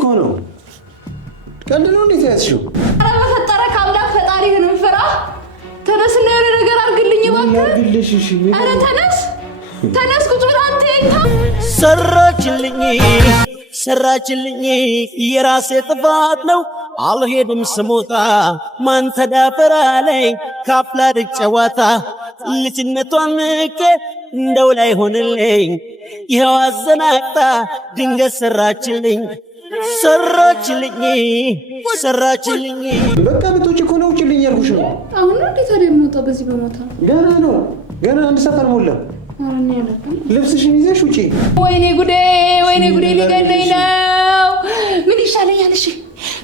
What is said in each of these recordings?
እኮ ነው። ቀልድ ነው እንዴት ያዝሽው? ኧረ በፈጠረ ካምላክ ፈጣሪህን ፍራ። ተነስና የሆነ ነገር አድርግልኝ እባክህ። አድርግልሽ። እሺ ኧረ ተነስ ቁጭ ብለህ አንተ ይንታ ሰራችልኝ የራሴ ጥፋት ነው አልሄድም ስሞታ ማን ተዳፈራለኝ ካፍላ ጨዋታ ልጅነቷን ንቄ እንደው ላይ ሆንልኝ ይኸው አዘናቅታ ድንገት ሰራችልኝ በቃ ብትውጪ እኮ ነው ውጪልኝ ያልኩሽ ነው። አሁን ነው እንዴት ታዲያ የምወጣው? በዚህ በሞታ ገና አንድ ሰፈር ሞላ። ልብስሽን ይዘሽ ውጪ። ወይኔ ጉዴ ሊገለኝ ነው። ምን ይሻለኛል? እሺ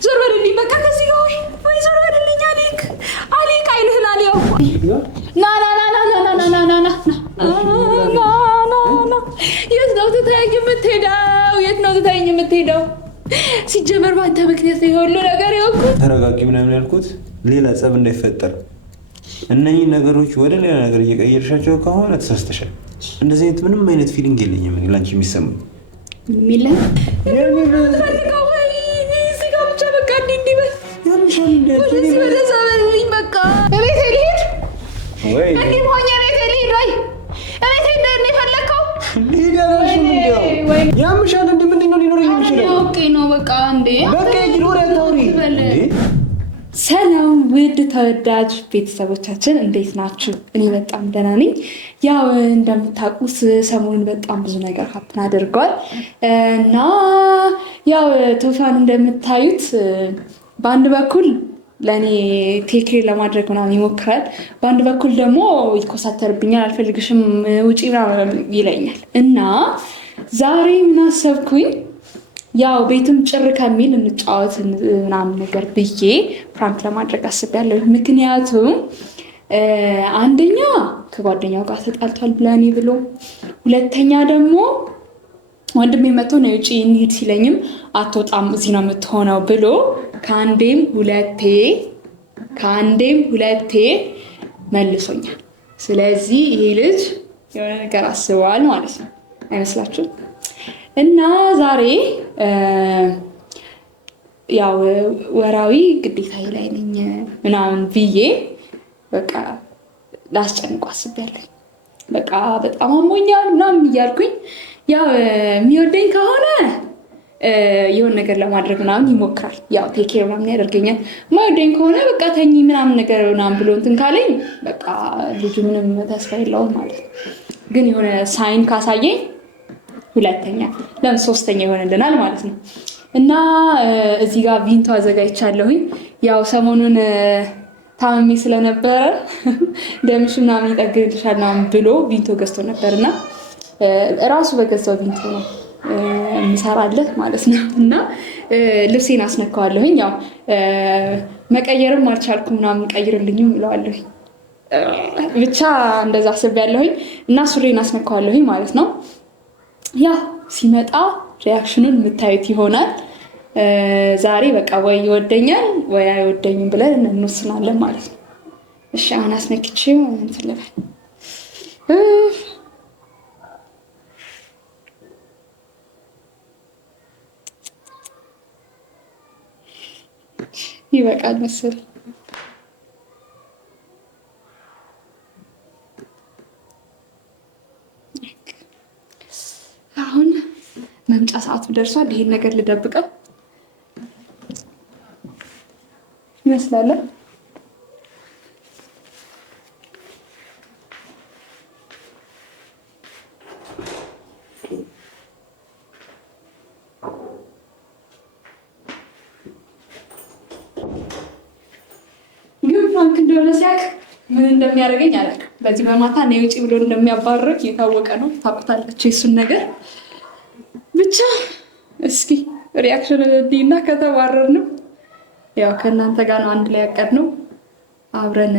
ዞር በልልኝ በቃ ከዚህ ጋር ወይ ዞር በልልኝ። አሊክ አይልህን አሊያው ና የት ነው ትተኸኝ የምትሄደው? ሲጀመር ባንተ ምክንያት ነው ሁሉ ነገር ያልኩት። ተረጋጊ ምናምን ያልኩት ሌላ ጸብ እንዳይፈጠር። እነኚህ ነገሮች ወደ ሌላ ነገር እየቀየርሻቸው ከሆነ ተሳስተሻል። እንደዚህ አይነት ምንም አይነት ፊሊንግ የለኝም እኔ ላንቺ የሚሰማኝ ሚለን ያምሻል እንዴ? ምንድን ነው ሊኖር የሚችለው? ኦኬ ነው በቃ እንዴ በቃ ይኖር ያታውሪ። ሰላም ውድ ተወዳጅ ቤተሰቦቻችን እንዴት ናችሁ? እኔ በጣም ደህና ነኝ። ያው እንደምታውቁት ሰሞኑን በጣም ብዙ ነገር ሀፕን አድርጓል እና ያው ቶፋን እንደምታዩት በአንድ በኩል ለእኔ ቴክሬ ለማድረግ ምናምን ይሞክራል፣ በአንድ በኩል ደግሞ ይኮሳተርብኛል፣ አልፈልግሽም ውጪ ምናምን ይለኛል እና ዛሬ ምን አሰብኩኝ፣ ያው ቤትም ጭር ከሚል እንጫወት ምናምን ነገር ብዬ ፕራንክ ለማድረግ አስቤያለሁ። ምክንያቱም አንደኛ ከጓደኛው ጋር ተጣልቷል ብለኔ ብሎ፣ ሁለተኛ ደግሞ ወንድሜ መጥቶ ነው ውጪ እንሂድ ሲለኝም አትወጣም እዚህ ነው የምትሆነው ብሎ ከአንዴም ሁለቴ መልሶኛል። ስለዚህ ይሄ ልጅ የሆነ ነገር አስበዋል ማለት ነው አይመስላችሁም? እና ዛሬ ያው ወራዊ ግዴታዬ ላይ ነኝ ምናምን ብዬ በቃ ላስጨንቆ አስቤያለሁ። በቃ በጣም አሞኛል ምናምን እያልኩኝ ያው የሚወደኝ ከሆነ የሆነ ነገር ለማድረግ ምናምን ይሞክራል። ያው ቴኬር ምናምን ያደርገኛል። የማይወደኝ ከሆነ በቃ ተኝ ምናምን ነገር ምናምን ብሎ እንትን ካለኝ በቃ ልጁ ምንም ተስፋ የለውም ማለት ነው። ግን የሆነ ሳይን ካሳየኝ ሁለተኛ ለምን ሶስተኛ ይሆንልናል ማለት ነው። እና እዚህ ጋር ቪንቶ አዘጋጅቻለሁኝ። ያው ሰሞኑን ታምሜ ስለነበረ ደምሽ ምናምን ይጠግንልሻል ምናምን ብሎ ቪንቶ ገዝቶ ነበርና እራሱ በገዛው ቪንቶ ነው የምሰራለት ማለት ነው። እና ልብሴን አስነካዋለሁኝ። ያው መቀየርም አልቻልኩም ምናምን ቀይርልኝም እለዋለሁኝ። ብቻ እንደዛ አስቤያለሁኝ እና ሱሬን አስነካዋለሁኝ ማለት ነው። ያ ሲመጣ ሪያክሽኑን የምታዩት ይሆናል። ዛሬ በቃ ወይ ይወደኛል ወይ አይወደኝም ብለን እንወስናለን ማለት ነው። እሺ አሁን አስነክቼው እንትን ልበል። ይበቃል መሰለኝ። አሁን መምጫ ሰዓቱ ደርሷል። ይሄን ነገር ልደብቀው ይመስላል። ግን ፍራንክ እንደሆነ ሲያውቅ ምን እንደሚያደርገኝ አላውቅም። በዚህ በማታ ነው ውጪ ብሎ እንደሚያባርረኝ የታወቀ ነው። ታውቁታላችሁ እሱን ነገር። ብቻ እስኪ ሪአክሽን እና ከተባረርንም ያው ከእናንተ ጋር ነው አንድ ላይ ያቀድነው። አብረን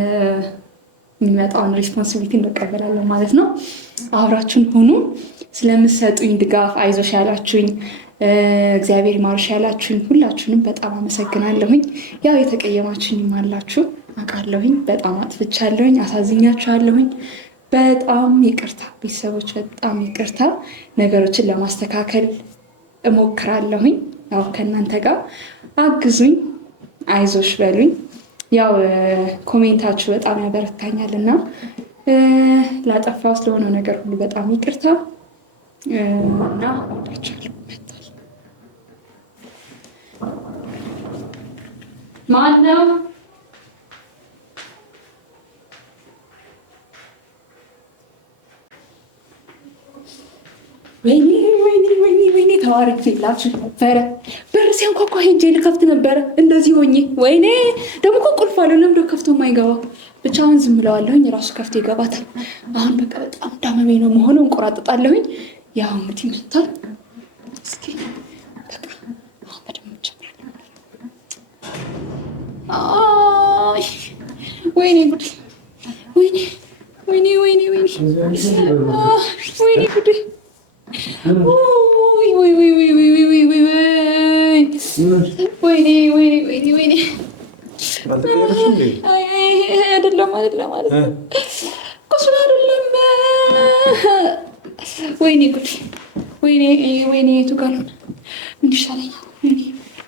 የሚመጣውን ሪስፖንሲቢሊቲ እንቀበላለን ማለት ነው። አብራችሁን ሁኑ። ስለምትሰጡኝ ድጋፍ፣ አይዞሽ ያላችሁኝ፣ እግዚአብሔር ይማርሽ ያላችሁኝ ሁላችሁንም በጣም አመሰግናለሁኝ። ያው የተቀየማችሁኝም አላችሁ አውቃለሁኝ። በጣም አጥፍቻለሁኝ፣ አሳዝኛችኋለሁኝ። በጣም ይቅርታ ቤተሰቦች፣ በጣም ይቅርታ። ነገሮችን ለማስተካከል እሞክራለሁኝ። ያው ከእናንተ ጋር አግዙኝ፣ አይዞሽ በሉኝ። ያው ኮሜንታችሁ በጣም ያበረታኛል እና ላጠፋው ስለሆነው ነገር ሁሉ በጣም ይቅርታ እና ወዳችኋለሁ። ማነው? ወይኔ ተዋርጄላችሁ ነበረ። በር ሲያንኳኳ ሄጄ ልከፍት ነበረ እንደዚህ ሆኜ። ወይኔ ደግሞ እኮ ቁልፍ አለው ለምዶ ከፍቶ የማይገባ ብቻ። አሁን ዝም ብለዋለሁኝ ራሱ ከፍቶ ይገባታል። አሁን በቃ በጣም እንዳመመኝ ነው መሆኑ እንቆራጥጣለሁኝ። ያው እንግዲህ መጥቷል። እስኪ በቃ አሁን በደምብ እንጀምራለን። ወይኔ ጉዴ! ወይኔ ጉዴ! ወይኔ አይደለም ቁስል አይደለም። ወይኔ ጉዴ! ወይኔ የቱ ጋር ነው? ምን ይሻለኛል?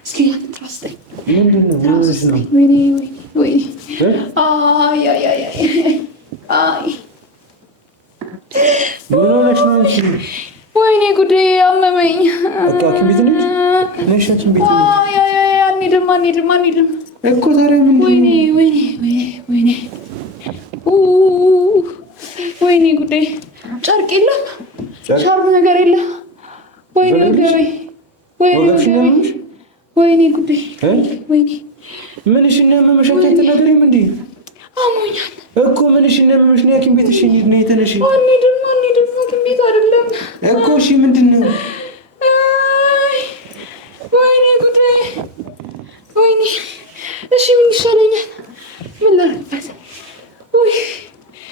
እስኪ ትራስ ስጠኝ። ወይኔ ጉዴ! አመመኝ። አንሄድም እኮ ታዲያ ምንድን ነው? ወይኔ ጉዴ! ጨርቅ የለም፣ ሻርፕ ነገር የለም። ወይኔ ጉዴ! ምንሽ ነው ያመመሽ? አትናገሪም እንዴ? አሞኛል እኮ ምንሽ ነው ያመመሽ? ነው ሐኪም ቤት እሺ፣ እንሂድ ነው የተነሽ። አንሄድም ሐኪም ቤት አይደለም እኮ እሺ፣ ምንድን ነው? ወይኔ ጉዴ! እሺ ምን ይሻለኛል? ምን ላድርግበት?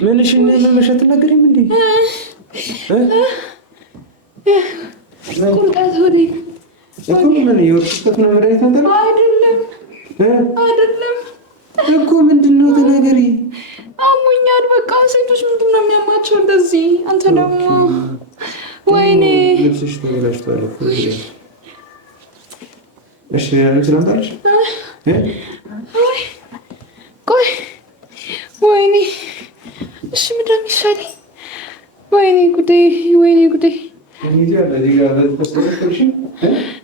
ምንሽ ነው ያመመሽ? አትናገሪም እንዴ? ቁርጠት ሆዴ እኮ ምን የወርቅበት ነው መድኃኒት ነው? አይደለም እኮ ምንድን ነው? ተናገሪ። አሞኛል በቃ። ሴቶች ምንድን ነው የሚያማቸው እንደዚህ? አንተ ደግሞ ወይኔ ልብስሽ ተበላሽቷል እኮ። እሺ አንቺ ላምጣልሽ? ቆይ ወይኔ እሺ ምንድን ነው የሚሻለኝ? ወይኔ ጉዴ!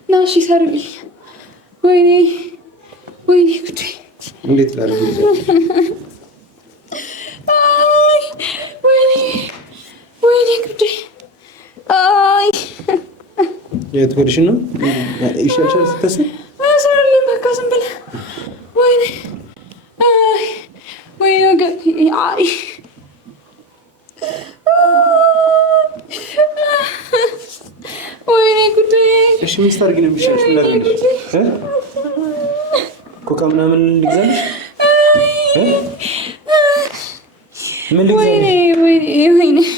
ና እሺ ሰርልኝ። ወይኔ ጉዴ! እንዴት ላድርግ? ወይኔ ጉዴ! የት ሆድሽ ነው? ይሻልሻል ስታስብ? ሰርልኝ በቃ ዝም ብለህ። ወይኔ ወገን! ወይኔ ጉዴ! እሺ ምን ስታደርጊ ነው የሚሻልሽ? ምን ላድርግልሽ? ኮካ ምናምን ልግዛልሽ? ምን ልግዛልሽ?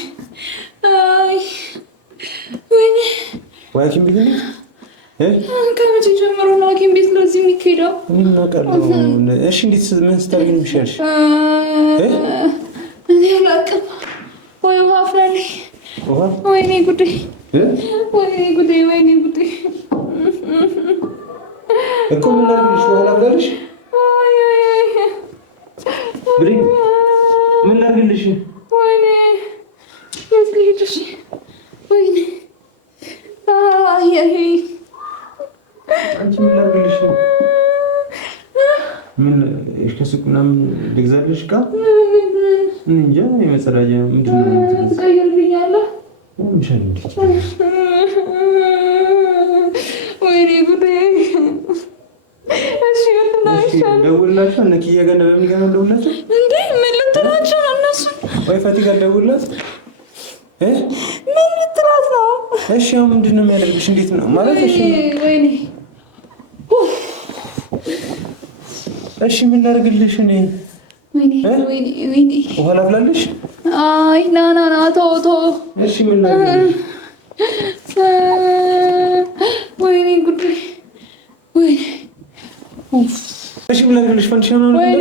ወይኔ ሐኪም ቤት ነው? ከመቼ ጀምሮ ነው ሐኪም ቤት ለዚህ የሚካሄደው? ምን አውቃለሁ። እሺ እንዴት ምን ስታደርጊ ነው የሚሻልሽ? እኔ አላውቅም። ወይ ውሃ አፍላለኝ። ወይኔ ጉዴ! እኮ ምን ላድርግልሽ? ውሃ ላፍላለሽ? ብሪኝ ምን ላድርግልሽ? ወይኔ የት ልሂድሽ? ወይኔ አንቺ ምን ላድርግልሽ? ምን ከሱቅ ምናምን ልግዛልሽ? ዕቃ እንጃ የመጸዳጃ ምንድን ነው ትቀይርልኛለህ? ወይኔ ጉዴ! እሺ ደውልላቸው። እነ ኪያ ጋር በሚገናኝ ደውልላቸው። እንዴ ምን ልትላቸው ነው እነሱን? ወይ ፈቲ ጋር ደውልላት። ምን ልትላት ነው? እሺ አሁን ምንድን ነው የሚያደርግሽ? እንዴት ነው ማለት? ወይኔ እሺ ምን ላድርግልሽ? እኔ ወይኔ ውሃ ላፍላለሽ? አይ ና ቶ እሺ ምን ላድርግልሽ? ወይኔ ጉዴ! እሺ ምን ላድርግልሽ? ፈንድሻ ነው? ወይኔ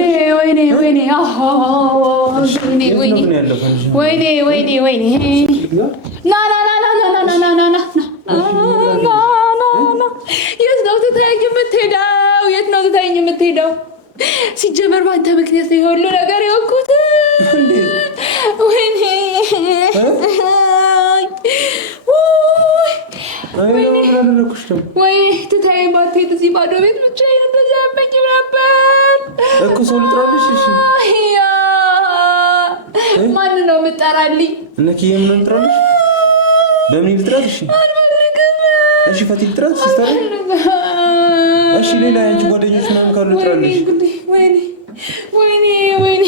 ና የት ነው ትተኸኝ የምትሄደው? የት ነው ትተኸኝ የምትሄደው? ሲጀመር ባንተ ምክንያት ነው ሁሉ ነገር የሆንኩት። ወይኔ ወይ ትተኸኝ ባትሄድ እዚህ ባዶ ቤት ብቻዬን እንደዚያ አመኝም ነበር እኮ። ሰው ልጥራልሽ? እሺ ማን ነው የምጠራልኝ? እነ ኪዬ ምን ልጥራልሽ? በምን ልጥራት? እሺ አልፈልግም። እሺ ፈቲ ልጥራት? ሲስተር እሺ ሌላ አንቺ ጓደኞች ምናምን ካሉ ልጥራልሽ? ወይኔ ወይኔ ወይኔ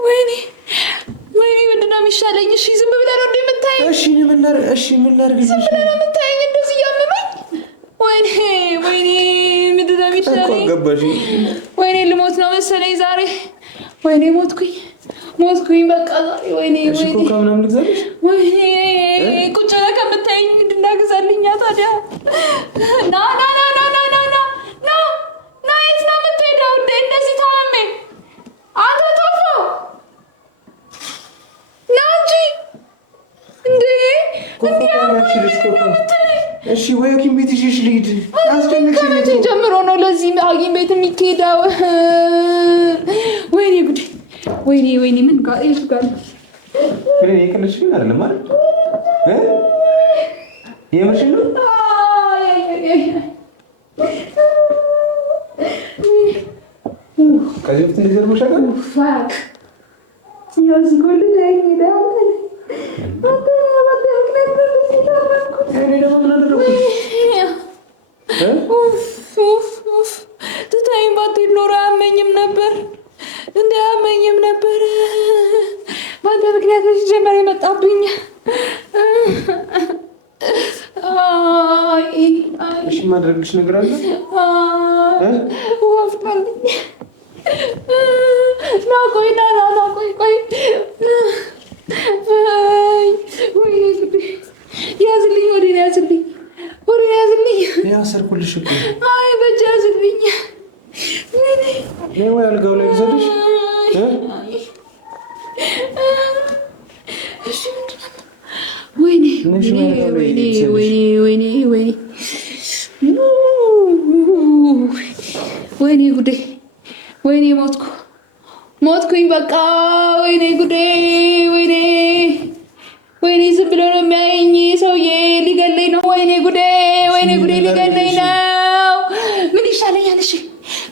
ወይኔ ወይኔ ምንድን ነው የሚሻለኝ? እሺ ዝም ብለህ ነው የምታየኝ? እሺ ምን ላድርግ? ዝም ብለህ ነው የምታየኝ እንደዚህ እያመመኝ? ወይኔ ወይኔ ምንድን ነው የሚሻለኝ? ወይኔ ልሞት ነው መሰለኝ ዛሬ። ወይኔ ሞትኩኝ በቃ ዛሬ። ወይኔ እሺ ኮካ ምናምን ልግዛልሽ? ወይኔ ቁጭ ብለህ ከምታየኝ ምንድን ነው ግዛልኛ ታዲያ? ና ና ና ና ና ና ና ና የት ነው የምትሄደው? እንደዚህ ታመሜ አንተ ቶፎ ና እንጂ እንዴ! እሺ ወይ ሐኪም ቤት ይዤሽ ልሂድ? ከመቼ ጀምሮ ነው ለዚህ ሐኪም ቤት የሚካሄደው? ወይኔ ጉዴ! ወይኔ ወይኔ ምን ጋር እሱ ጋር ፍሬ የቀለድሽ ግን አይደለም አይደል? የምርሽ ነው? ከዚህ በፊት እንደዚህ አድርጎሻል? ፋክ ያዝ ጎል ላይ ይላል። ትተኸኝ ባትሄድ ኖሮ አያመኝም ነበር። አያመኝም ነበር። በአንተ ምክንያት ሲጀመር የመጣብኝ። እሺ ማድረግልሽ ነገር አለ? ወፍቃልኝ ና ቆይ ቆይ ያዝልኝ፣ ወዴን ያዝልኝ። ያሰርኩልሽ እኮ። አይ በእጅ ያዝልኝ። ወይ አልጋው ላይ ልዘልሽ? ወይኔ ጉዴ! ወይኔ ሞትኩኝ በቃ። ወይኔ ጉዴ! ወይኔ ዝም ብሎ ነው የሚያየኝ ሰውዬ። ሊገለኝ ነው። ወይኔ ጉዴ! ሊገለኝ ነው። ምን ይሻለኛል? እሺ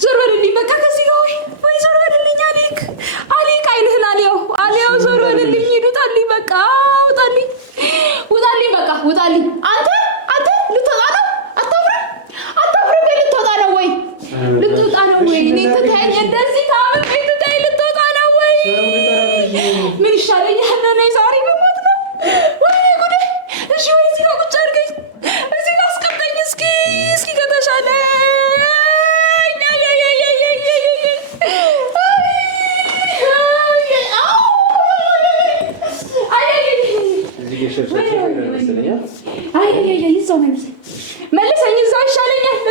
ዞር በልልኝ በቃ ከዚህ ጋር። ወይ ዞር በልልኝ አሌክ፣ አይንህን አልያው ዞር በልልኝ። ሂዱታልኝ በቃ። ውጣልኝ በቃ ውጣልኝ። አንተ ልትወጣ ነው? አታፍርም? ልትወጣ ነው ወይ? እኔ ትተኸኝ እንደዚህ ታምሜ ትተኸኝ ልትወጣ ነው ወይ? ምን ይሻለኛል? እኔ ዛሬ መሞት ነው። ወይኔ ጉዴ! እሺ ወይ እዚህ ጋር ቁጭ አድርገኝ፣ እዚህ ጋር አስቀምጠኝ እስኪ ከተሻለ መልሰኝ። እዛ ይሻለኛል።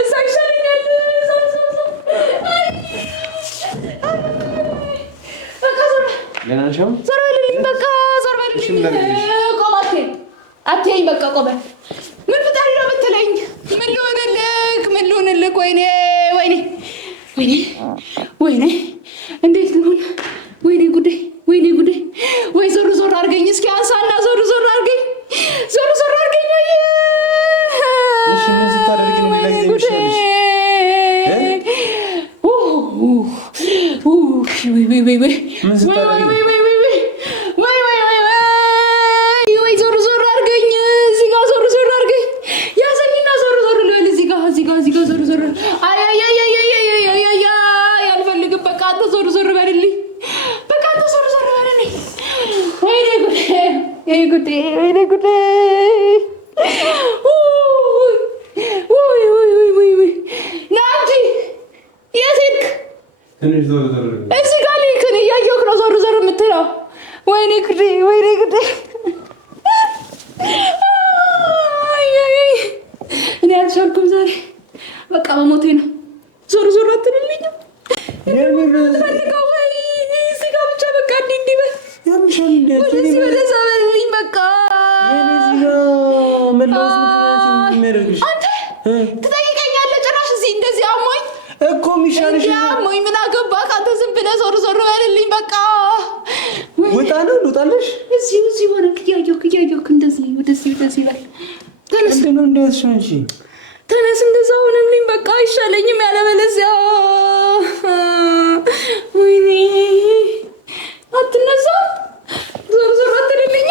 ዞር በልልኝ በቃ ዞር በልልኝ። ቆም አትይኝ በቃ ቆመ። ምን ፍጠሪ ነው የምትለኝ? ምን ልሆንልህ? ወይኔ እንዴት ልሆን? ወይኔ ጉዴ! ወይ ዞር አድርገኝ እስኪ አንሳና ዞር አድርገኝ። እሺ ምን ስታደርጊ ነው ሌላ ጊዜ የሚሻልሽ? ወይ ዞር አድርገኝ። እዚህ ጋር ዞር አድርገኝ። ያዘኝና ዞር ልበል። እዚህ ጋር ዞር። አይ አልፈልግም። በቃ አንተ ዞር በልልኝ። ወይኔ ጉዴ! ና እንጂ የት ሄድክ? ትንሽ ዞር እዚህ ጋር ልክን እያየሁህ ነው ዞር የምትለው። ወይኔ ጉዴ! እኔ አልቻልኩም ዛሬ በቃ መሞቴ ነው። ዞር አትልልኝም? ፈልገው ወይ እዚህ ጋር ብቻ በቃ እንዲህ በል። ወደዚህ ወደዛ በልልኝ በቃ። መላስ ምድራችን የሚያደርግሽ አንተ ትጠይቀኛለህ? ጭራሽ እዚህ እንደዚህ አሞኝ እኮ የሚሻልሽ አሞኝ ምን አገባህ? አንተ ዝም ብለህ ዞር ዞር በልልኝ በቃ። ውጣ ነው ልውጣለሽ? እዚህ ሆነ እያየሁህ እንደዚህ ወደዚህ በል። ተነስ ምንድነው እንደዚህ እንጂ ተነስ፣ እንደዛ ሆነልኝ በቃ አይሻለኝም ያለበለዚያ። ወይኔ አትነሳም? ዞር ዞር አትልልኝ?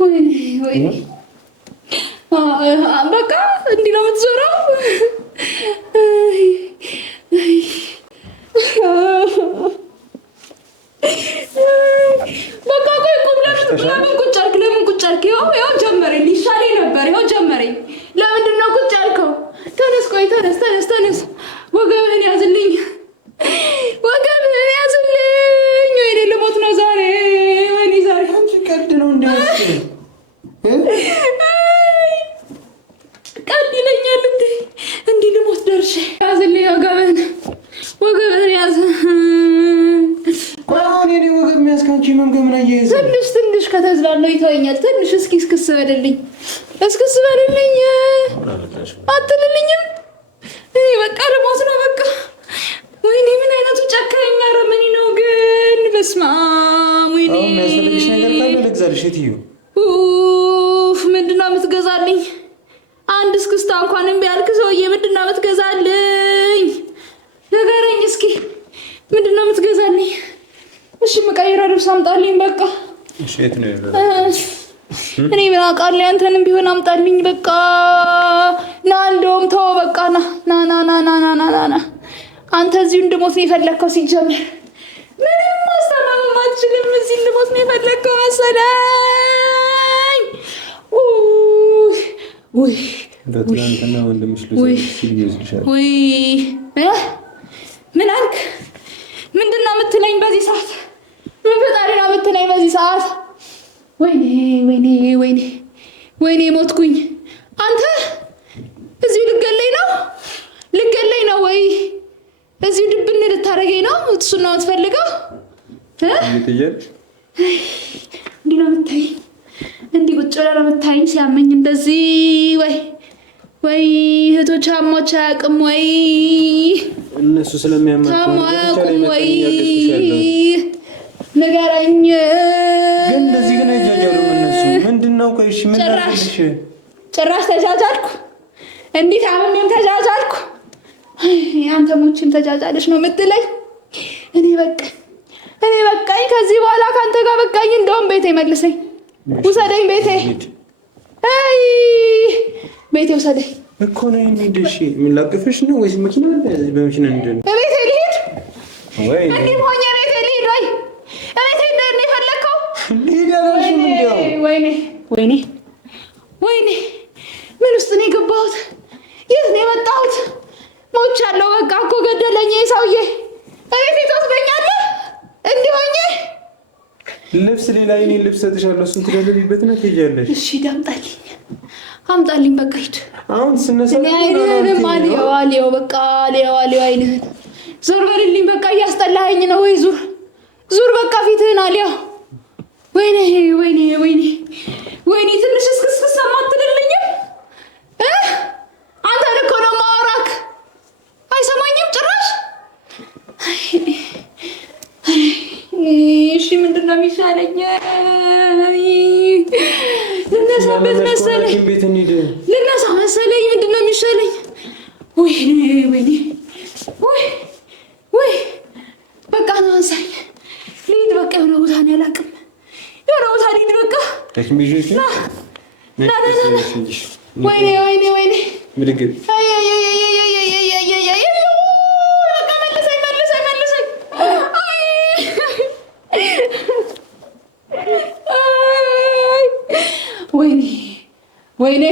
ወይኔ በቃ እንዲህ ነው የምትዞረው? በቃ ቆይ ቁም። ለምን ቁጭ አልክ? ያው ጀመረኝ። ሊሻለኝ ነበር። ያው ጀመረኝ። ለምንድን ነው ቁጭ ያልከው? ተነስ፣ ቆይ ተነስ። ወገብህን ያዝልኝ። ወይኔ ልሞት ነው ዛሬ። ወይኔ ዛሬ አንቺ ቀልድ ነው እንደዚህ ቀልድ ይለኛል እንዴ? እንዲህ ልሞት ደርሼ ያዝልኝ። ወገብህን ያዝ። እኔ ወገብ የሚያስካንቺ መንገድ ምን አያይዘ ትንሽ ከተዝናናው ይተወኛል። ትንሽ እስክስ በልልኝ አትልልኝም? እኔ በቃ ልሞት ነው በቃ። ወይኔ ምን አይነቱ ጨካኝ አረመኔ ነው ግን። በስመ አብ። ወይኔ የሚያስፈልግሽ ነገር ካለ ልግዛልሽ። የትዩ ምንድን ነው የምትገዛልኝ? አንድ እስክስታ እንኳን እምቢ ያልክ ሰውዬ ምንድን ነው የምትገዛልኝ? ንገረኝ እስኪ ምንድን ነው የምትገዛልኝ? እሺ የምቀይረው ልብስ አምጣልኝ በቃ። እሺ የት ነው ያለው? እኔ ምን አውቃለሁ? አንተንም ቢሆን አምጣልኝ በቃ። ና እንደውም ተው በቃ። ና አንተ እዚሁ እንድሞት ነው የፈለግከው። ሲጀምር ምንም ማስተማመም አትችልም። እዚህ እንድሞት ነው የፈለግከው መሰለኝ። ትናንትና ወንድምሽ ሲል ይወስድሻል። ምን አልክ? ምንድን ነው የምትለኝ በዚህ ሰዓት? ምን ፈጣሪ ነው የምትለኝ በዚህ ሰዓት? ወይኔ ሞትኩኝ። አንተ እዚሁ ልገለኝ ነው ወይ? እዚሁ ድብን ልታደርገኝ ነው? እሱን ነው የምትፈልገው? እንዲህ ነው የምታይኝ? እንዲህ ቁጭ ብለህ ነው የምታይኝ? ሲያመኝ እንደዚህ ወይ እህቶች አሞች አያውቅም ወይ? እነሱ ስለሚያማቸው አያውቁም ወይ? ንገረኝ። ግን እንደዚህ ግን አይጃጃሉም እነሱ። ምንድነው? ቆይ እሺ ምን አልሽ? ጭራሽ ተጃጃልኩ? እንዴ ታምሜም ተጃጃልኩ? አንተ ሞችም ተጃጃለሽ ነው የምትለኝ? እኔ በቃኝ። ከዚህ በኋላ ካንተ ጋር በቃኝ። እንደውም ቤቴ መልሰኝ፣ ውሰደኝ ቤቴ። ቤቴ ውሰደኝ እኮ ነው የሚደሽ። ምን ላቅፍሽ ነው ወይስ መኪና አለ? በመኪና እንደነ ቤቴ ልሂድ ወይ? እንዴ ሆኜ ቤቴ ልሂድ ወይ? ቤቴ እንደነ የፈለከው ልሂድ አላልሽ? ምንድነው? ወይኔ ምን ውስጥ ነው የገባሁት? የት ነው የመጣሁት? ሞቻለሁ። በቃ እኮ ገደለኝ ሰውዬ። ቤቴ ትወስደኛለህ? እንዲህ ሆኜ ልብስ ሌላ የኔ ልብስ ሰጥሻለሁ። እሱን ትደልቢበትና ትሄጃለሽ። እሺ አምጣልኝ በቃ ሂድ። አሁን ስነሳ አይንህንም አልየው በቃ አልየው አይንህን። ዞር በልልኝ በቃ እያስጠላኸኝ ነው። ወይ ዙር በቃ ፊትህን አልየው። ወይኔ ትንሽ እስክስክስ አትልልኝም? አንተን እኮ ነው የማወራክ። አይሰማኝም ጭራሽ። እሺ ምንድን ነው የሚሻለኝ? ልነሳበት መሰለኝ። ልነሳ መሰለኝ። ምንድን ነው የሚሻለኝ? ወይ በቃ ነው አንሳኝ። ልሂድ በቃ። የሆነ ቦታ ነው ያላቅም። የሆነ ቦታ ልሂድ በቃ። ወይኔ ምድግት ወይኔ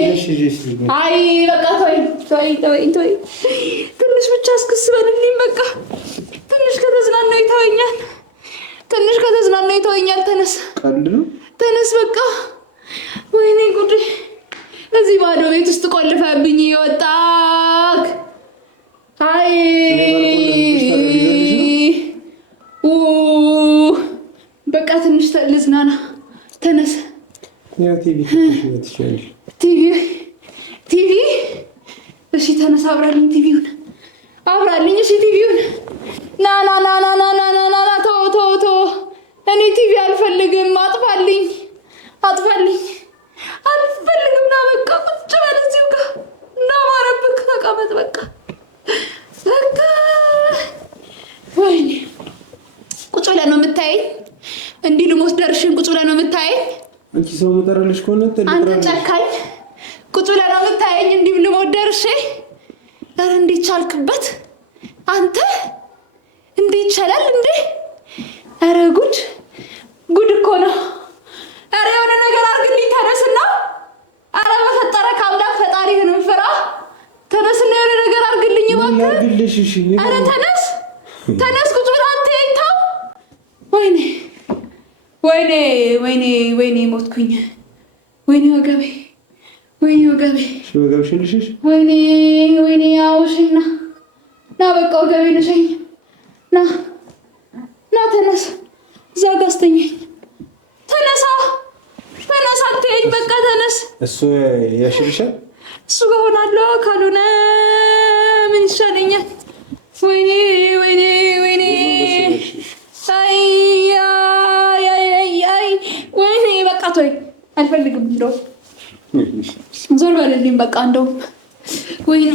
አይ በቃ ተወኝ። ትንሽ ብቻ እስክስ በልልኝ በቃ። ትንሽ ከተዝናናው ይተወኛል። ተነስ በቃ። ወይኔ ጉዴ! እዚህ ባዶ ቤት ውስጥ ቆልፈብኝ ይወጣክ። አይ በቃ ትንሽ ልዝናና። ተነስ ያው ቲቪ እሺ ተነሳ አብራልኝ ቲቪውን አብራልኝ እሺ ቲቪውን ና ቶ እኔ ቲቪ አልፈልግም አጥፋልኝ አልፈልግም ና በቃ ቁጭ በል እዚሁ ጋር እንዳማረብክ ተቀመጥ በቃ ወይኔ ቁጭ ብለህ ነው የምታየኝ እንዲህ ልሞት ደርሽን ቁጭ ብለህ ነው የምታየኝ አንቺ ሰው መጠራልሽ ከሆነ አንተ ጨካኝ ቁጭ ብለህ ነው የምታየኝ እንዲህ ልሞት ደርሼ ኧረ እንዴት ቻልክበት አንተ እንዴት ይቻላል እንዴ ኧረ ጉድ እኮ ነው ኧረ የሆነ ነገር አድርግልኝ ተነስና ኧረ በፈጠረህ አምላክ ፈጣሪህንም ፍራ ተነስና የሆነ ነገር አድርግልኝ እባክህ ኧረ ተነስ ቁጭ ብለህ አትየኝ ተው ወይኔ ሞትኩኝ ወይኔ ወገቤ ሽልሽሽ ወይኔ አውሽና ና በቃ ወገቤ ልሸኝ ና ተነስ እዛ ጋ አስተኛኝ ተነሳ አትየኝ በቃ ተነስ እሱ ያሽልሻል እሱ ጋር ሆናለሁ ካልሆነ ምን ይሻለኛል ወይኔ ወይኔ በቃ ተወኝ አልፈልግም እንደው ዞር በልልኝ በቃ እንደው ወይኔ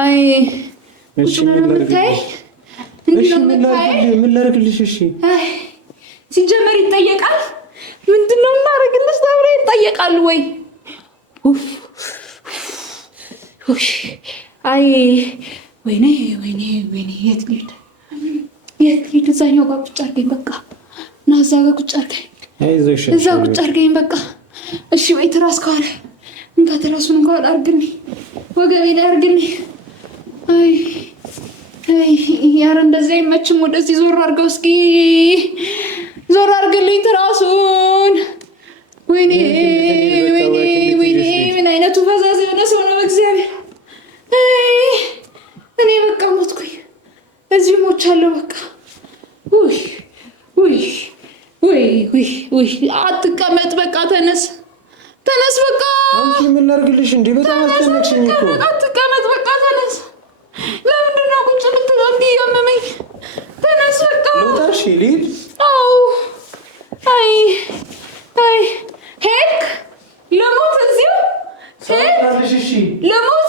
አይ እሺ ምን ላደርግልሽ እሺ ሲጀመር ይጠየቃል ምንድነው እናደርግልሽ ተብሎ ይጠየቃል ወይ አይ ወይኔ የት ልሂድ እዛኛው ጋር ቁጭ አድርገኝ በቃ እና እዛ ጋር ቁጭ አድርገኝ እዛ ቁጭ አድርገኝ በቃ እሺ ወይ ትራስ ከሆነ እንካ ትራሱን እንኳን አድርግልኝ ወገቤ ላይ አድርግልኝ አይ ያረ እንደዚህ አይመችም ወደዚህ ዞር አድርገው እስኪ ዞር አድርግልኝ ትራሱን ወይኔ ምን አይነቱ ፈዛዝ የሆነ ሰው ነው በእግዚአብሔር እኔ በቃ ሞትኩኝ እዚሁ ሞቻለሁ በቃ ውይ አትቀመጥ በቃ ተነስ በቃ አንቺ ምን ላድርግልሽ እንዴ በጣም አስጨነቅሽኝ እኮ አትቀመጥ በቃ ተነስ ለምንድን ነው ቁጭ ብትለው እንዲህ ያመመኝ ተነስ በቃ ልውጣሽ ልሂድ አዎ አይ ሄድክ ለሞት እዚሁ ለሞት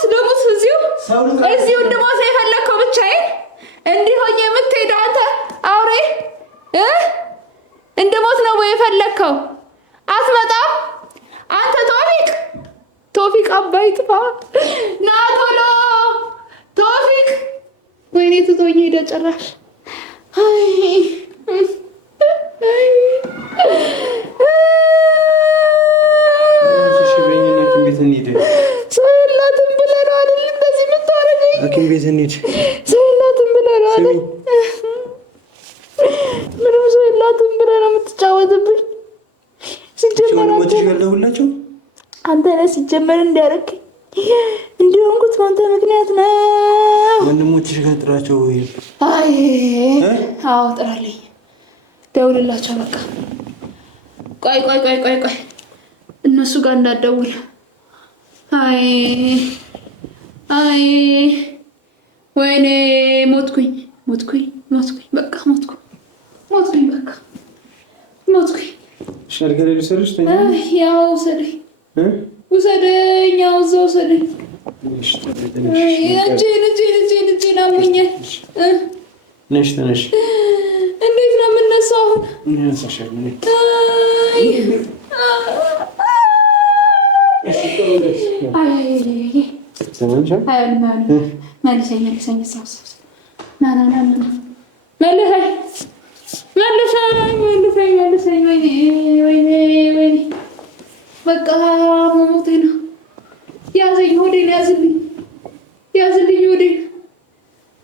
እዚሁ እንድሞት የፈለግከው ብቻዬን እንዲህ ሆኜ የምትሄደው አንተ አውሬ እንድሞት ነው ወይ የፈለግከው አትመጣም አንተ ቶፊቅ አባይ ጥፋ ና ቶሎ ቶፊቅ ወይኔ ትቶኝ ሄደ ጭራሽ ሰው የላትም ብለህ ነው አይደል እንደዚህ የምታደርገኝ ሐኪም ቤት እንሂድ ሰው የላትም ብለህ ነው አይደል ምንም ሰው የላትም ብለህ ነው የምትጫወትብኝ ሲጀመር አንተ ነህ ሲጀመር እንዲያደርግ እንዲሆንኩት በአንተ ምክንያት ነው ወንድሞችሽ ጋር ጥራቸው ወይ አዎ ጥራልኝ ደውልላቸው በቃ ቆይ እነሱ ጋር እንዳትደውል አይ ወይኔ ሞትኩኝ በቃ ሞትኩኝ ሻርገሬ ልሰርሽ ተኛ ያው ውሰደኝ ያው እዛው ውሰደኝ እጄን አሞኛል ነሽ እንዴት ነው የምነሳው መልሰኝ ወይኔ በቃ መሞቴ ነው ያዘኝ ሆዴን ያዝልኝ ሆዴን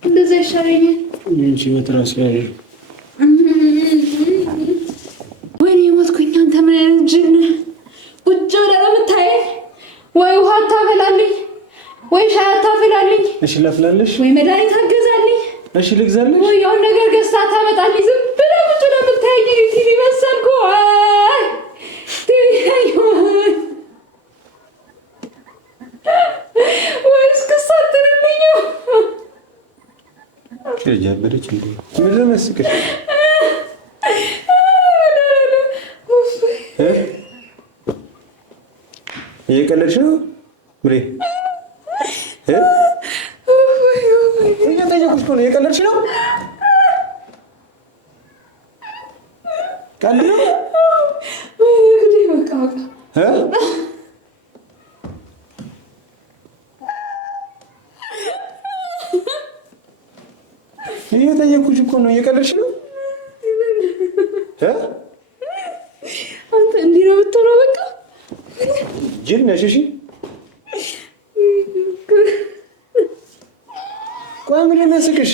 እንደዛ ይሻለኛል እንጂ በትራስ ላይ ወይኔ ሞትኩኝ አንተ ምን አይነት ጅን ቁጭ ብለህ ነው የምታየኝ ወይ ውሃ ታፈላልኝ ወይ ሻይ ታፈላልኝ እሺ ላፍላለሽ ወይ መድኃኒት አገዛልኝ እሺ ልግዛልሽ ወይ የሆነ ነገር ገዝታ ታመጣልኝ ዝም ብለህ ቁጭ ብለህ የምታየኝ ያበደች እንዴ? ምን ለመስከሽ እየቀለድሽ ነው ብሬ? እየጠየኩሽ እኮ ነው። እየቀለድሽ ነው? ቀልድ ነው? እየጠየኩሽ እኮ ነው። እየቀለድሽ ነው? አንተ እንዲህ ነው የምትሆነው? በቃ ጅል ነሽ። እሺ ቆይ ምን የሚያስቅሽ?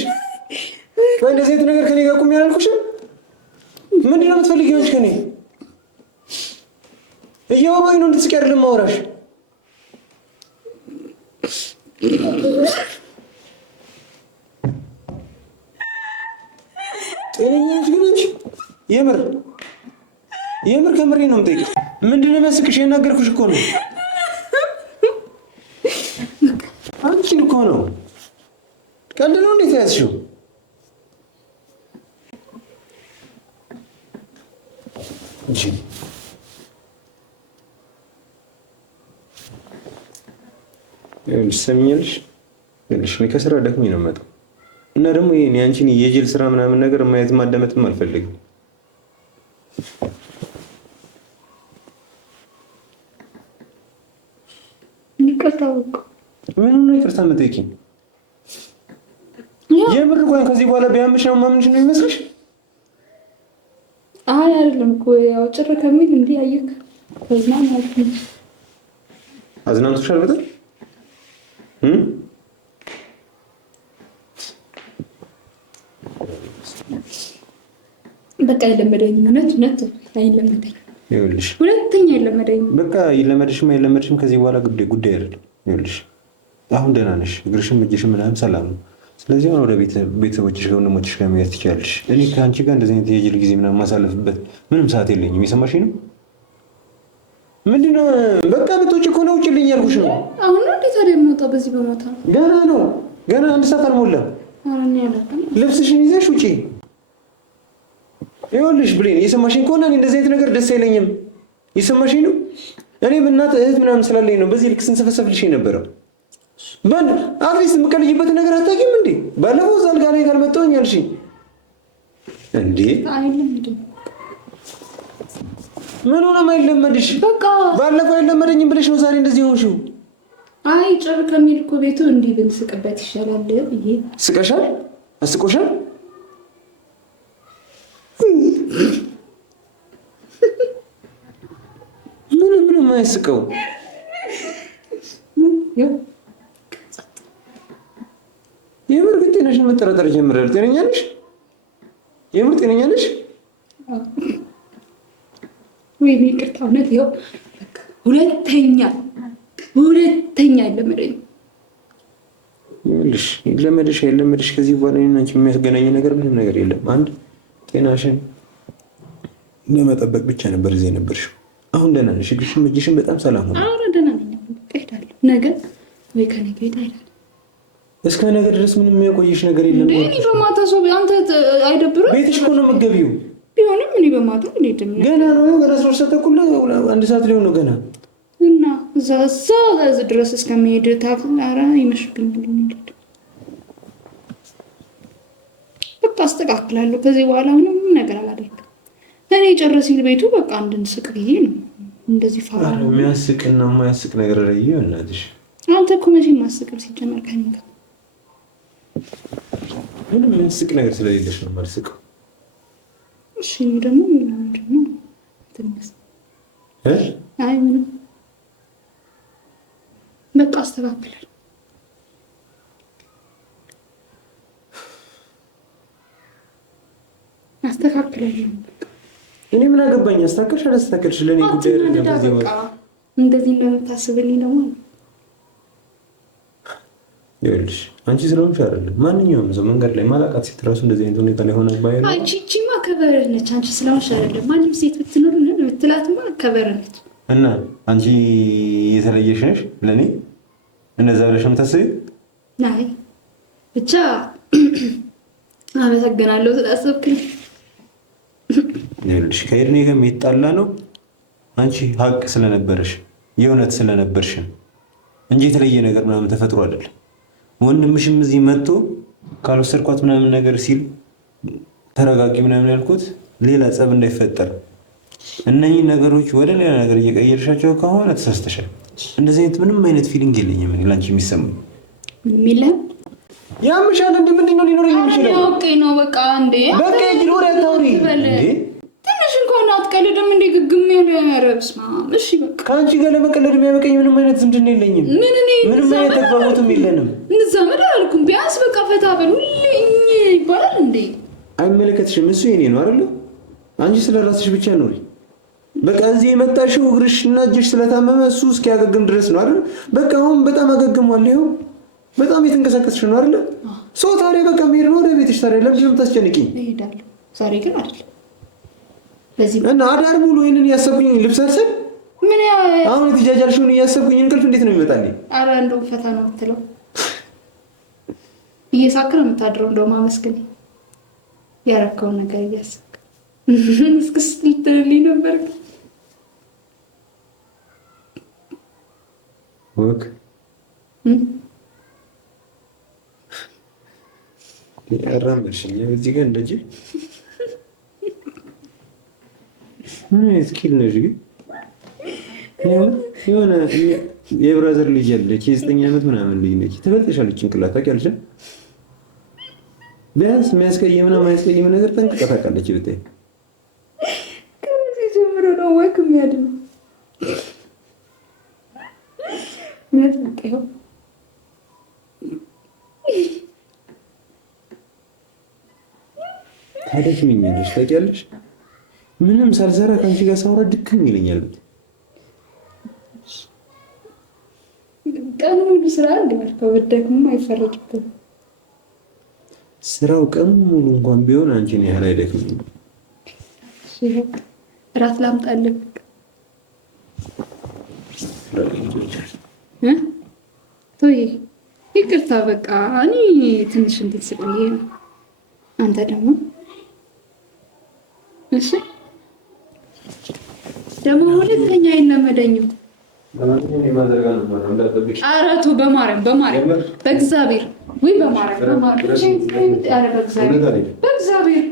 ቆይ እንደዚህ አይነት ነገር ከኔ ጋር ቁሚ አላልኩሽም? ምንድን ነው የምትፈልጊው አንቺ ከኔ? እያወራሁኝ ነው እንድትስቂ አይደለም ማውራሽ። ጤነኛ ነሽ ግን አንቺ? የምር ከምሬ ነው የምጠይቅሽ። ምንድን ነው የሚያስቅሽ? የናገርኩሽ እኮ ነው። አንቺን እኮ ነው። ቀልድ ነው እንዴት ያዝሽው? እንጂ ሰሚኛልሽ እኔ ከስራ ደክሞኝ ነው የምመጣው እና ደግሞ ይሄን ያንቺን የጅል ስራ ምናምን ነገር ማየት ማዳመጥም አልፈልግም። ምን ነው ይቅርታ የምጠይቂኝ? የምር ቆይ ከዚህ በኋላ ቢያምሽ ነው ማምንሽ ነው ይመስልሽ? አይ አይደለም እኮ ያው ጭር ከሚል እንዲህ አየክ ከዛም ማለት ነው። አዝናንቶሻል በጣም በቃ የለመደኝ እውነት አይለመደኝ። ይኸውልሽ ሁለተኛ የለመደኝ በቃ የለመደሽም አይለመደሽም ከዚህ በኋላ ጉዳይ አይደለም። ይኸውልሽ አሁን ደህና ነሽ፣ እግርሽም እጅሽም ምናምን ሰላም ነው። ስለዚህ አሁን ወደ ቤተሰቦችሽ ጋር ወንድሞችሽ ጋር መሄድ ትችያለሽ። እኔ ከአንቺ ጋር እንደዚህ አይነት የጅል ጊዜ ምናምን ማሳለፍበት ምንም ሰዓት የለኝም። የሰማሽኝ ነው? ምንድነው? በቃ ብትወጪ እኮ ነው ውጪልኝ ያልኩሽ ነው። አሁን ነው እንዴት ታዲያ የምወጣው? በዚህ በማታ ገና ነው፣ ገና አንድ ሰዓት አልሞላም። አረኛ ያላቀም ልብስሽን ይዘሽ ውጪ። ይኸውልሽ ብሌን፣ የሰማሽኝ ከሆነ እኔ እንደዚህ አይነት ነገር ደስ አይለኝም። የሰማሽኝ ነው? እኔ በእናትህ እህት ምናምን ስላለኝ ነው በዚህ ልክ ስንሰፈሰፍልሽ የነበረው። በል አትሊስት የምቀልጅበት ነገር አታውቂም እንዴ? ባለፈው እዛ አልጋ ላይ ካልመጣሁኝ አልሽኝ እንዴ? አይለምድም። ምን ሆነ የማይለመድሽ? በቃ ባለፈው አይለመደኝም ብለሽ ነው ዛሬ እንደዚህ ሆንሽው። አይ ጭር ከሚል እኮ ቤቱ እንዲህ ብንስቅበት ይሻላል ብዬ። ስቀሻል? አስቆሻል? ምን የማያስቀው? የምር ግን ጤናሽን መጠራጠር ጀምራል። ጤነኛ ነሽ? የምር ጤነኛ ነሽ? ወይኔ ይቅርታ፣ እውነት ይኸው በቃ ሁለተኛ አይለመደኝም። ይኸውልሽ ይለመድሽ አይለመድሽ ከዚህ በኋላ እኔና አንቺ የሚያስገናኝ ነገር ምንም ነገር የለም። አንድ ጤናሽን ለመጠበቅ ብቻ ነበር እዚህ የነበርሽው። አሁን ደህና ነሽ? እግርሽም እጅሽም በጣም ሰላም ሆነ? ኧረ ደህና ነኝ። እሄዳለሁ ነገ ወይ ከነገ እሄዳለሁ። እስከ ነገ ድረስ ምንም የሚያቆይሽ ነገር የለም። እኔ በማታ ሰው አንተ አይደብርም? ቤትሽ እኮ ነው የምትገቢው። ቢሆንም እኔ በማታ አልሄድም። ገና ነው፣ ገና 3 ሰዓት ተኩል አንድ ሰዓት ሊሆን ነው ገና። እና እዛ ድረስ እስከሚሄድ ኧረ ይመሽብኛል። በቃ አስተካክላለሁ። ከዚህ በኋላ ምንም ነገር አላደርግም። እኔ ጨር ሲል ቤቱ በቃ እንድንስቅ ብዬ ነው እንደዚህ ፋራ ነው። የሚያስቅና የማያስቅ ነገር ላይ እናትሽ አንተ እኮ መቼም ማስቅም ሲጀመር ከእኔ ጋር ምንም የሚያስቅ ነገር ስለሌለሽ ነው የማልስቀው። እሺ ደግሞ ምንድነው ትንሽ አይ ምንም በቃ አስተካክላለሁ። እኔ ምን አገባኝ? አስተካክልሽ አላስተካክልሽ ለእኔ ጉዳይ አይደለም። እንደዚህ እንደምታስብልኝ ደግሞ ይኸውልሽ አንቺ ስለሆንሽ አይደለም ማንኛውም ሰው መንገድ ላይ ማላውቃት ሴት እራሱ እንደዚህ አይነት ሁኔታ ላይ ሆነ ባይል አይ ቺቺማ ከበረች ነች። አንቺ ስለሆንሽ አይደለም ማንም ሴት ብትኖር ብትላትማ ከበረች። እና አንቺ የተለየሽ ነሽ ለእኔ እንደዛ ብለሽ የምታስቢው? አይ ብቻ አመሰግናለሁ ስላሰብክልኝ። ይኸውልሽ ከኤርኔ ጋር የሚጣላ ነው አንቺ ሀቅ ስለነበረሽ የእውነት ስለነበርሽ እንጂ የተለየ ነገር ምናምን ተፈጥሮ አይደለም። ወንድምሽም እዚህ መጥቶ ካልወሰድኳት ምናምን ነገር ሲል ተረጋጊ ምናምን ያልኩት ሌላ ጸብ እንዳይፈጠር፣ እነኚህ ነገሮች ወደ ሌላ ነገር እየቀየርሻቸው ከሆነ ተሳስተሻል። እንደዚህ አይነት ምንም አይነት ፊሊንግ የለኝም እኔ ላንቺ የሚሰማኝ ምንም የለም። ያምሻል እንዴ? ምንድን ነው ሊኖረኝ የሚችለው? ኦኬ ነው በቃ እንዴ በቃ ይኖር ያታውሪ እንዴ ትንሽ እንኳን አትቀልድም እንዴ? ግግም ያለረብስማ እሺ በቃ ከአንቺ ጋር ለመቀለድ የሚያበቀኝ ምንም አይነት ዝምድና የለኝም። ምንም አይነት ተግባቦትም የለንም። እንዛመድ አላልኩም። ቢያንስ በቃ ፈታ በል ሁሌኝ ይባላል እንዴ? አይመለከትሽም። እሱ የኔ ነው አይደል? አንቺ ስለራስሽ ብቻ ኖሪ። በቃ እዚህ የመጣሽው እግርሽ እና እጅሽ ስለታመመ እሱ እስኪያገግም ድረስ ነው አይደል? በቃ አሁን በጣም አገግሟል። ይኸው በጣም የተንቀሳቀስሽ ነው አይደል? ሰው ታዲያ በቃ መሄድ ነው ወደ ቤትሽ። ታዲያ ለምንድን ነው የምታስጨንቂኝ? እሄዳለሁ። ዛሬ ግን አይደል በዚህ እና አዳር ሙሉ ይሄንን እያሰብኩኝ ልብስ አልሰብ ምን አሁን የተጃጃልሽውን እያሰብኩኝ እንቅልፍ እንዴት ነው ይመጣልኝ? ኧረ እንደው ፈታ ነው የምትለው እየሳክር ነው የምታድረው። እንደው ማመስገን ያረከውን ነገር እያሰብክ እስክስ ልትልኝ ነበር። ወክ ያራምሽኝ እዚህ ጋር እንደጂ ምን ስኪል ነሽ ግን የሆነ የብራዘር ልጅ ያለች የ9 ዓመት ምናምን ልጅ ነች። ትበልጥሻለች ጭንቅላት ታውቂያለሽ። ቢያንስ የሚያስቀይምና የማያስቀይም ነገር ጠንቅቃ ታውቃለች። ብታይ ከዚህ ጀምሮ ነው ወክ የሚያድነው። ምን ነው ታደክሚኛለሽ ታውቂያለሽ። ምንም ሳልሰራ ከአንቺ ጋር ሳወራ ድክም ይለኛል። ቀኑ ሙሉ ስራ እንደማርከው በደክሞም አይፈረድብም። ስራው ቀኑ ሙሉ እንኳን ቢሆን አንቺን ያህል አይደክምም። እራት ላምጣልህ? ቶይ ይቅርታ በቃ እኔ ትንሽ እንትን ስልዬ ነው። አንተ ደግሞ እሺ ደግሞ ሁለተኛ አይለመደኝም። ኧረ ተው በማርያም በእግዚአብሔር ወይ በማርያም በእግዚአብሔር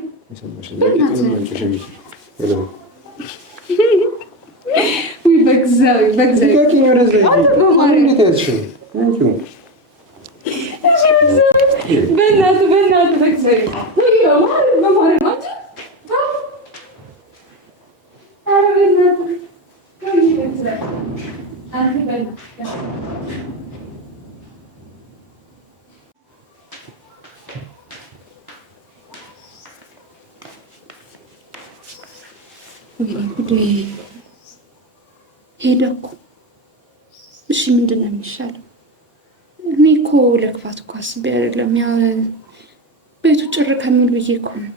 ሄደ እኮ። እሺ ምንድን ነው የሚሻለው? እኔ እኮ ለክፋት እኮ አስቤ አይደለም። ያ ቤቱ ጭር ከሚል ብዬ እኮ ነው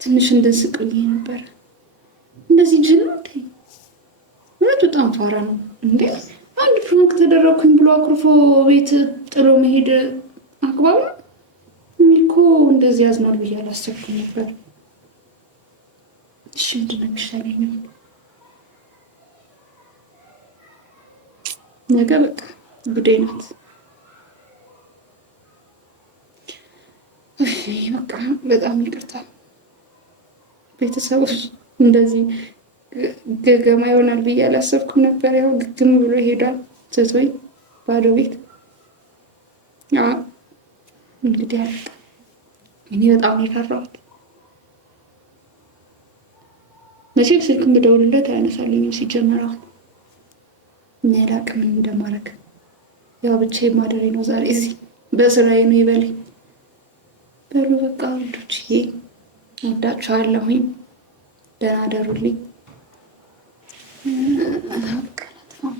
ትንሽ እንድንስቅ ብዬ ነበረ። እንደዚህ ጅል ነው እንዴ? እውነት በጣም ፋራ ነው እንዴ? አንድ ፕራንክ ተደረኩኝ ብሎ አኩርፎ ቤት ጥሎ መሄድ አግባብ ነው? እኔ እኮ እንደዚህ ያዝናል ብዬ አላሰብኩም ነበር። እሺ ምንድን ነው የሚሻለኝ? ነገ በቃ ጉዳይ ናት። በቃ በጣም ይቅርታ ቤተሰቦች፣ እንደዚህ ገገማ ይሆናል ብዬ አላሰብኩም ነበር። ያው ግግም ብሎ ይሄዳል ትቶኝ ባዶ ቤት። እንግዲህ አለ እኔ በጣም የፈራሁት መቼም ስልክ ብደውልለት አያነሳልኝም። ሲጀመር አሁን እና ያላቅም እንደማረግ ያው ብቻዬን ማደሬ ነው ዛሬ እዚህ በስራዬ ነው ይበለኝ። በሉ በቃ ወንዶችዬ እወዳችኋለሁኝ። ደህና ደሩልኝ። ቀናት ነው